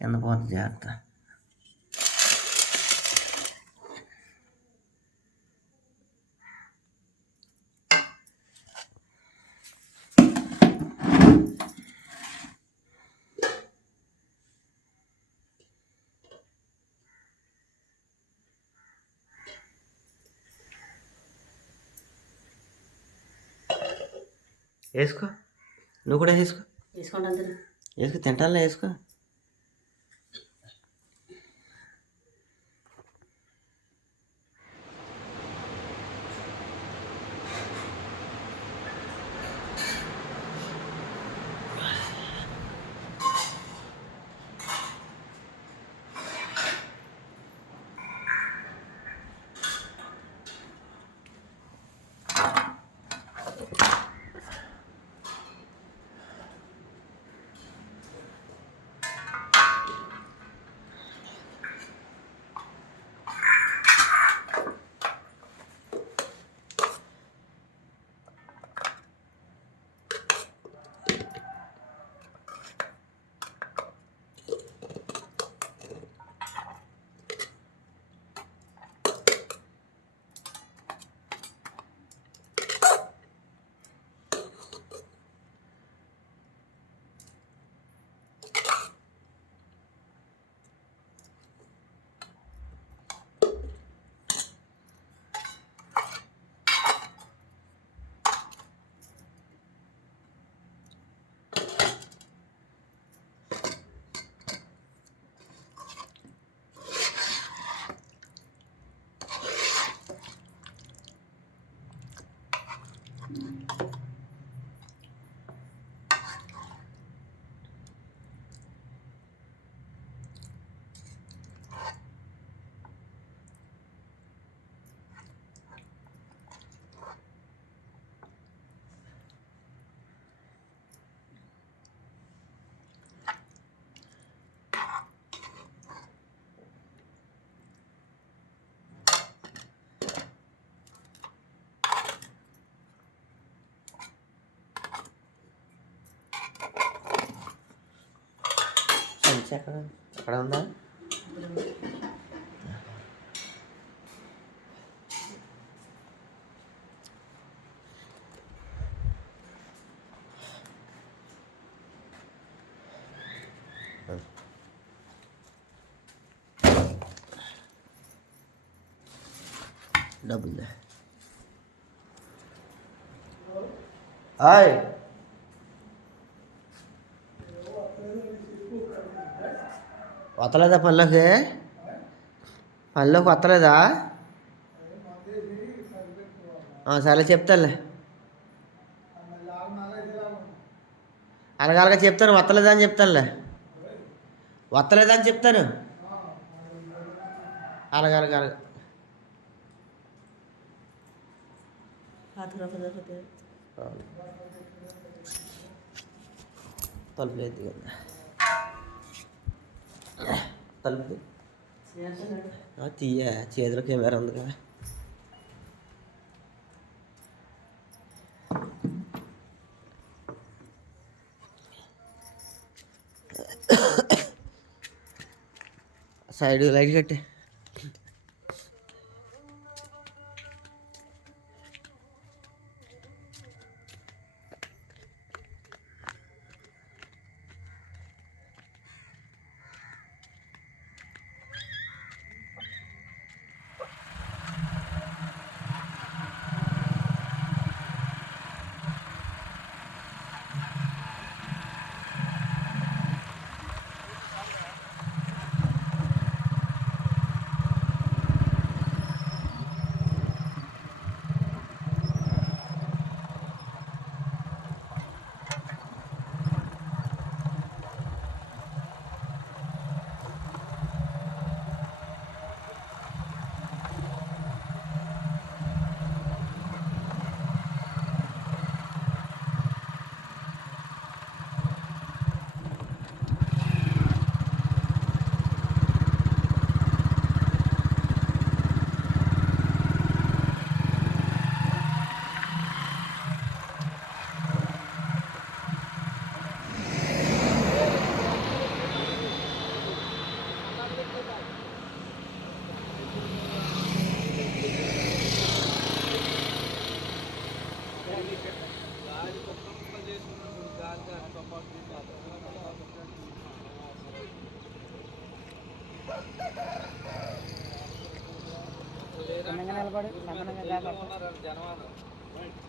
కింద పోతుంది జాగ్రత్త వేసుకో. నువ్వు కూడా వేసుకో. వేసుకోండి అందరూ వేసుకో తింటానులే వేసుకో. సంచి ఎక్కడ అక్కడ ఉందా డబ్బులు హాయ్ వత్తలేదా పనిలోకి పనిలోకి వత్తలేదా సరే చెప్తాలే అలాగ చెప్తాను వత్తలేదా అని చెప్తానులే. వత్తలేదా అని చెప్తాను. అలాగ అలాగ తలుపు లేదు కదా. తలుపు ఆ, తీయ చేతిలో కెమెరా ఉంది కదా సైడ్ లైట్ కట్టే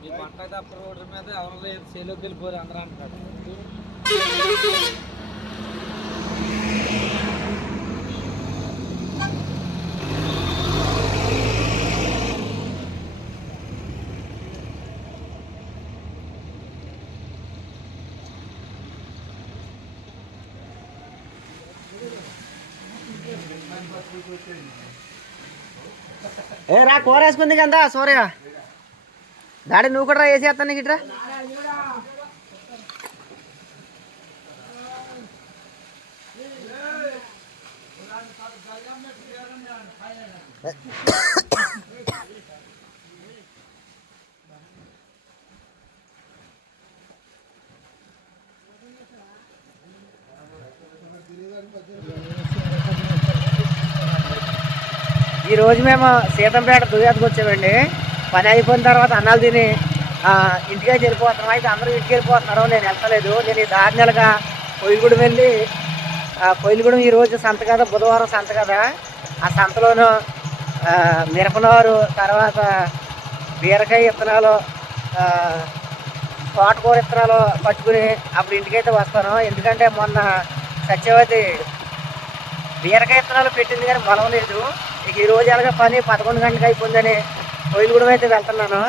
మీ పంట తప్ప రోడ్డు మీద ఎవరు లేదు చేలోకి వెళ్ళిపోరు అందరూ అంటారు ఏ రా కూర వేసుకుంది కదా సూర్య డాడీ నువ్వు కూడా రా వేసేస్తాను నీకు ఇట్రా ఈ రోజు మేము సీతంపేట దువ్యాతకు వచ్చామండి. పని అయిపోయిన తర్వాత అన్నాలు తిని ఇంటికే ఇంటికి వెళ్ళిపోతున్నాం అయితే అందరూ ఇంటికి వెళ్ళిపోతున్నారు నేను వెళ్తలేదు. నేను ఈ దారి నెలగా కొయ్యగూడెం వెళ్ళి ఆ, కొయ్యగూడెం ఈ రోజు సంత కదా బుధవారం సంత కదా. ఆ సంతలోను మిరపనారు తర్వాత బీరకాయ విత్తనాలు తోటకూర ఇత్తనాలు పట్టుకుని అప్పుడు ఇంటికైతే వస్తాను. ఎందుకంటే మొన్న సత్యవతి బీరకాయ విత్తనాలు పెట్టింది కానీ బలం లేదు. ఈ రోజు ఎలాగ పని? పదకొండు గంటలకు అయిపోయిందని కూడా అయితే వెళ్తున్నాను.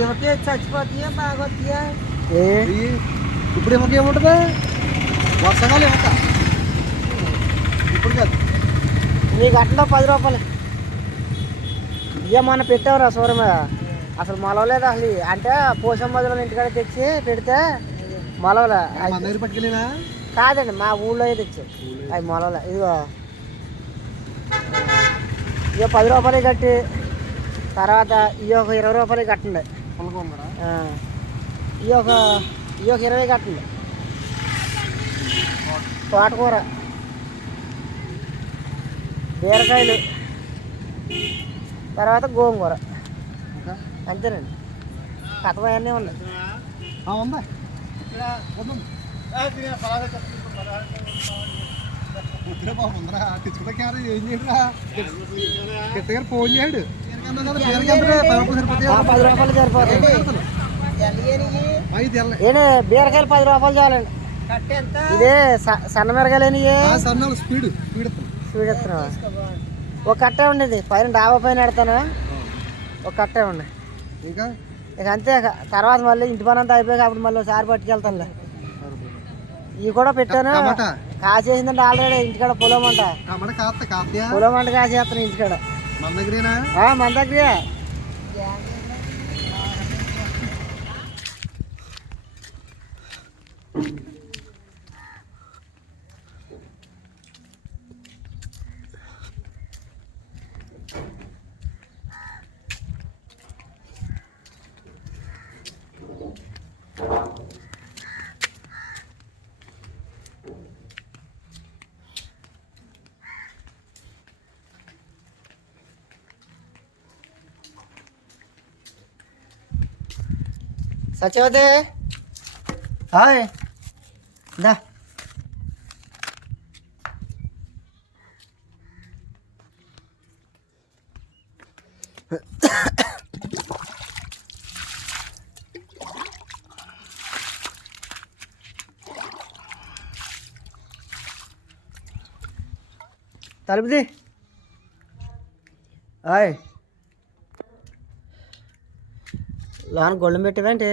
ఏమిటి చచ్చిపోతాయా బాగొస్తాయా ఏ ఇప్పుడు ఏమో ఏముంటుందా? వర్షకాలం ఏమక్క ఇప్పుడు కాదు. నీకు అట్లా పది రూపాయలు. ఇక మొన్న పెట్టావురా సూరమ అసలు మొలవలేదు అసలు. అంటే పోషం మధులో ఇంటికాడ తెచ్చి పెడితే మొలవలే. మన పట్టుకెళ్ళినా? కాదండి మా ఊళ్ళో తెచ్చి. అవి మొలవలే. ఇదిగో. ఇక పది రూపాయలు కట్టి తర్వాత ఈ ఒక ఇరవై రూపాయలు కట్టండి. ఈ ఒక ఈ ఒక ఇరవై కట్టండి తోటకూర. బీరకాయలు. తర్వాత గోంగూర. అంతేనండి. కథమయన్నీ ఉన్నాయి. ఆ, ఉందా? ఫోన్ చేయడు. పది రూపాయలు సరిపోతుంది ఏంటి బీరకాయలు పది రూపాయలు చాలండి. ఇదే సన్న సన్నాలు స్పీడ్ ఎత్తున్నా ఒక కట్టే ఉండేది. పైన డాబా పైన పెడతాను. ఒక కట్టే ఉండే. ఇంకా? ఇక అంతే తర్వాత మళ్ళీ ఇంటి పని అంతా అయిపోయాక అప్పుడు మళ్ళీ ఒకసారి పట్టుకెళ్తానులే. ఇవి కూడా పెట్టాను. కాసేసిందంటే ఆల్రెడీ ఇంటికాడ పొలం అంట. టమాటా కాస్త కాస్త. పొలం అంట కాసేస్తాను ఇంటికాడ. మన దగ్గరేనా? ఆ, మన దగ్గర సత్యవతి హాయ్ దా. తలుపుది. ఆయ్. లోన గొళ్ళం పెట్టావేంటి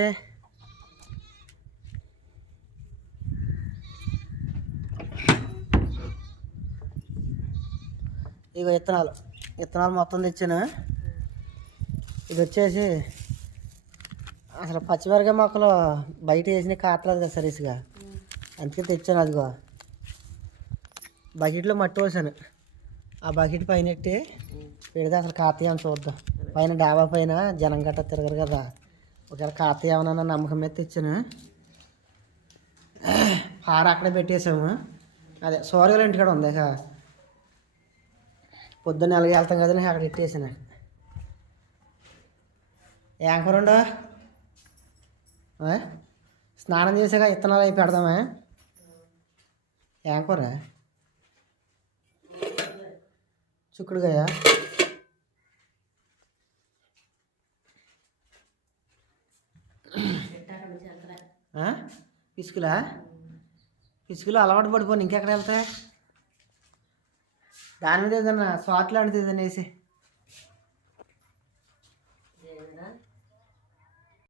ఇక విత్తనాలు విత్తనాలు మొత్తం తెచ్చాను. ఇది వచ్చేసి అసలు పచ్చిమిరకాయ మొక్కలు బయట వేసిన కాతలేదు కదా సరీస్గా. అందుకే తెచ్చాను అదిగో. బకెట్లో మట్టి పోసాను. ఆ బకెట్ పైన ఎట్టి పెడితే అసలు కాతయ్య చూద్దాం. పైన డాబా పైన జనం గట్ట తిరగరు కదా. ఒకవేళ కాతయ్య నమ్మకం మీద తెచ్చాను. హార అక్కడే పెట్టేసాము అదే సోరగల ఇంటికాడ ఉంది పొద్దున్న ఎలాగ వెళ్తాం కదా అక్కడ ఇట్టేసాను ఏం కూర ఉండవు స్నానం చేసాక ఇత్తనాలు అవి పెడదామా? ఏం కూర చిక్కుడుకాయ పిసుకులా? పిసుకులు అలవాటు పడిపోయి ఇంకెక్కడ వెళ్తా దాని మీద ఏదన్నా స్వాట్ లాంటిది ఏదైనా వేసి